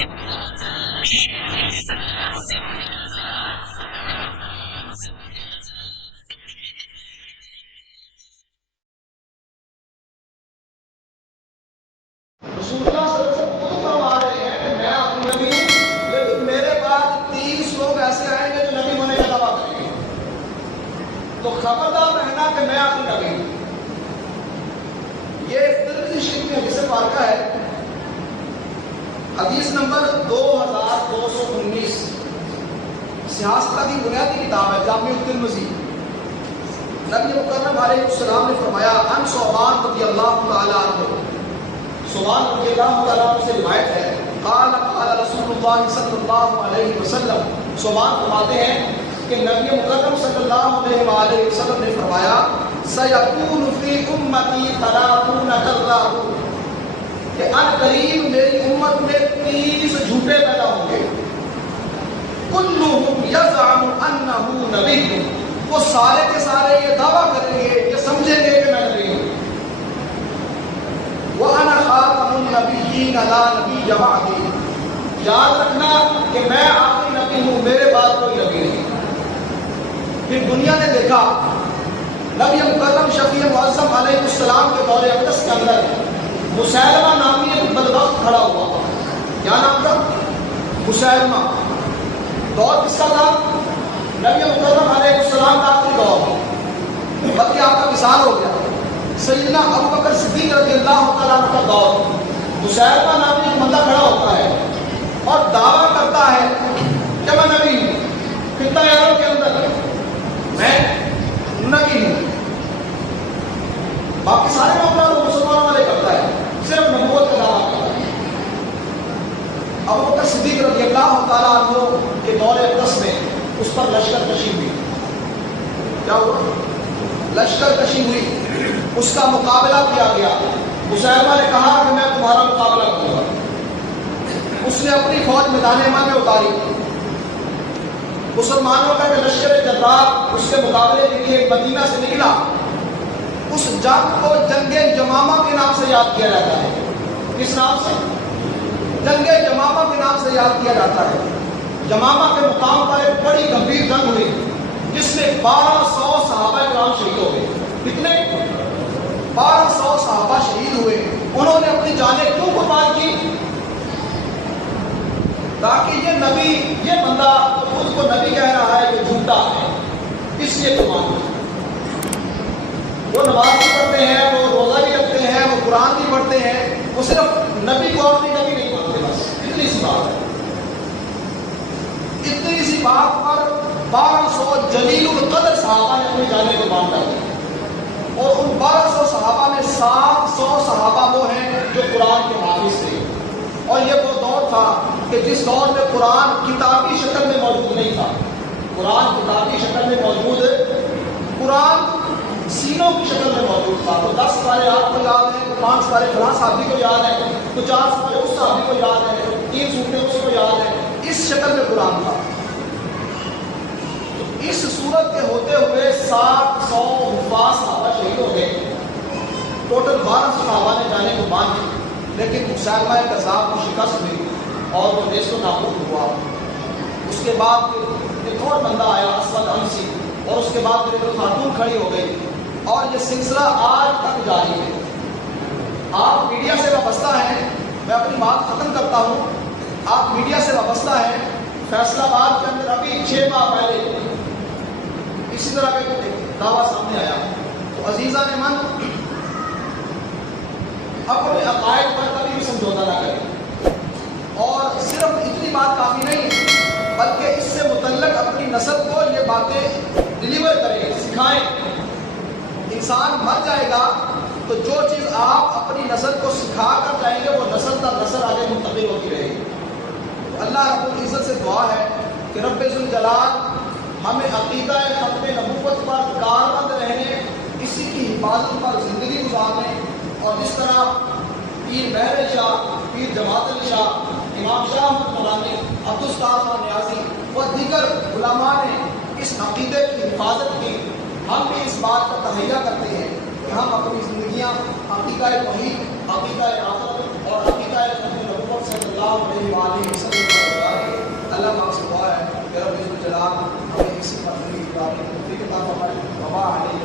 رسول اللہ صلی اللہ علیہ وسلم خود فرما رہے ہیں کہ میں اپنی نبی ہوں، لیکن میرے بعد 30 لوگ ایسے آئیں گے جو نبی ہونے کا دعویٰ کریں گے، تو خبردار رہنا کہ میں اپنی نبی ہوں۔ یہ ترمذی شریف میں حدیث مبارکہ ہے، حدیث نمبر 2219، سیاست کی بنیادی کتاب ہے جامع الترمذی۔ نبی مکرم علیہ السلام نے فرمایا ان ثوبان رضی اللہ تعالی عنہ، ثوبان رضی اللہ تعالی عنہ سے روایت ہے، قال قال رسول اللہ صلی اللہ علیہ وسلم، ثوبان فرماتے ہیں کہ نبی مکرم صلی اللہ علیہ وآلہ وسلم نے فرمایا سیکون فی امتی 30 کذاب، کہ ان قریب میری امت میں 30 جھوٹے پیدا ہوں گے، کلہم یزعم انہ نبی، وہ سارے کے سارے یہ دعویٰ کریں گے، یہ سمجھیں گے کہ میں نبی ہوں، وَأَنَا خَاتَمُ النَّبِيِّينَ لَا نَبِيَّ بَعْدِي، یاد رکھنا کہ میں آخری نبی ہوں، میرے بعد کوئی نبی نہیں۔ پھر دنیا نے دیکھا نبی مکرم شفیع معظم علیہ السلام کے دور اقدس کے اندر مسیلمہ نامی ایک بدبخت کھڑا ہوا۔ کیا نام تھا؟ مسیلمہ۔ دور کس کا تھا؟ نبی مکرم علیہ السلام کا آخری دور، بلکہ آپ کا وصال ہو گیا۔ سیدنا ابوبکر صدیق رضی اللہ تعالیٰ عنہ کا دور، مسیلمہ نامی ایک بندہ کھڑا ہوتا ہے اور دعویٰ کرتا ہے کہ میں نبی ہوں، فتنہ عرب کے اندر میں نبی ہوں۔ باقی سارے معاملات وہ مسلمانوں والے کرتا ہے، صرف نبوت کا دعویٰ کرتا ہے۔ ابوبکر صدیق رضی اللہ تعالیٰ عنہ کے دور اقدس میں اس پر لشکر کشی ہوئی۔ کیا ہوا؟ لشکر کشی ہوئی، اس کا مقابلہ کیا گیا۔ مسیلمہ نے کہا کہ میں تمہارا مقابلہ کروں گا۔ اس نے اپنی فوج میدان حمل میں اتاری، مسلمانوں کا جو لشکر جرار اس کے مقابلے کے لیے مدینہ سے نکلا۔ اس جنگ کو جنگ جمامہ کے نام سے یاد کیا جاتا ہے۔ کس نام سے؟ جنگ جمامہ کے نام سے یاد کیا جاتا ہے۔ جمامہ کے مقام پر ایک بڑی گمبھیر جنگ ہوئی جس میں 1200 صحابہ کرام شہید ہو گئے۔ کتنے؟ 1200 صحابہ شہید ہوئے۔ انہوں نے اپنی جانیں کیوں قربان کی؟ تاکہ یہ نبی، یہ بندہ خود کو نبی کہہ رہا ہے جو جھوٹا ہے، اس لیے قربان کی۔ وہ نماز بھی پڑھتے ہیں، وہ روزہ بھی رکھتے ہیں، وہ قرآن بھی پڑھتے ہیں، وہ صرف نبی کو اپنی نبی نہیں مانتے۔ بس اتنی سی بات ہے۔ اتنی سی بات پر 1200 جلیل القدر صحابہ نے اپنی جانیں قربان کر دی، اور ان 1200 صحابہ میں 700 صحابہ وہ ہیں جو قرآن کے حافظ تھے۔ اور یہ وہ دور تھا کہ جس دور میں قرآن کتابی شکل میں موجود نہیں تھا۔ قرآن کتابی شکل میں موجود، قرآن سینوں کی شکل میں موجود تھا۔ تو 10 سپارے آپ کو یاد ہیں، 5 سپارے فلاں صحابی کو یاد ہیں، تو 4 سپارے اس صحابی کو یاد ہیں، 3 سورتیں اس کو یاد ہیں۔ اس شکل میں قرآن تھا۔ اس صورت کے ہوتے ہوئے 700 حفاظ صحابہ شہید ہو گئے۔ ٹوٹل 1200 صحابہ نے جانے کو مان دی، لیکن مسیلمہ کذاب کو شکست ہوئی اور وہ نیست و نابود ہوا۔ اس کے بعد ایک اور بندہ آیا اسود عنسی، اور اس کے بعد ایک خاتون کھڑی ہو گئی، اور یہ سلسلہ آج تک جاری ہے۔ آپ میڈیا سے وابستہ ہیں، میں اپنی بات ختم کرتا ہوں۔ آپ میڈیا سے وابستہ ہیں، فیصلہ آباد کے اندر ابھی 6 ماہ پہلے اسی طرح کا دعویٰ سامنے آیا۔ تو عزیزان من، اپنے عقائد پر کبھی بھی سمجھوتا نہ کریں، اور صرف اتنی بات کافی نہیں بلکہ اس سے متعلق اپنی نسل کو یہ باتیں ڈلیور کریں، سکھائیں۔ انسان مر جائے گا تو جو چیز آپ اپنی نسل کو سکھا کر جائیں گے وہ نسل در نسل آگے منتقل ہوتی رہے گی۔ تو اللہ رب العزت سے دعا ہے کہ رب ذوالجلال ہمیں عقیدہ ختم نبوت پر کاربند رہنے، اسی کی حفاظت پر زندگی گزارنے، اور جس طرح پیر مہر شاہ، پیر جماعت علی شاہ، امام شاہ احمد مدانی، عبدالستار خان نیازی و دیگر علماء نے اس عقیدے کی حفاظت کی، ہم بھی اس بات کا تہیہ کرتے ہیں کہ ہم اپنی زندگیاں عقیدہ توحید، عقیدہ آخرت اور عقیدہ ختم نبوت صلی اللہ علیہ وآلہ وسلم کا گزارے. اللہ پاک سے دعا ہے کہ رب الجلال ہمیں اسی پر زندگی گزارنے کی توفیق عطا فرمائے. وما علیہ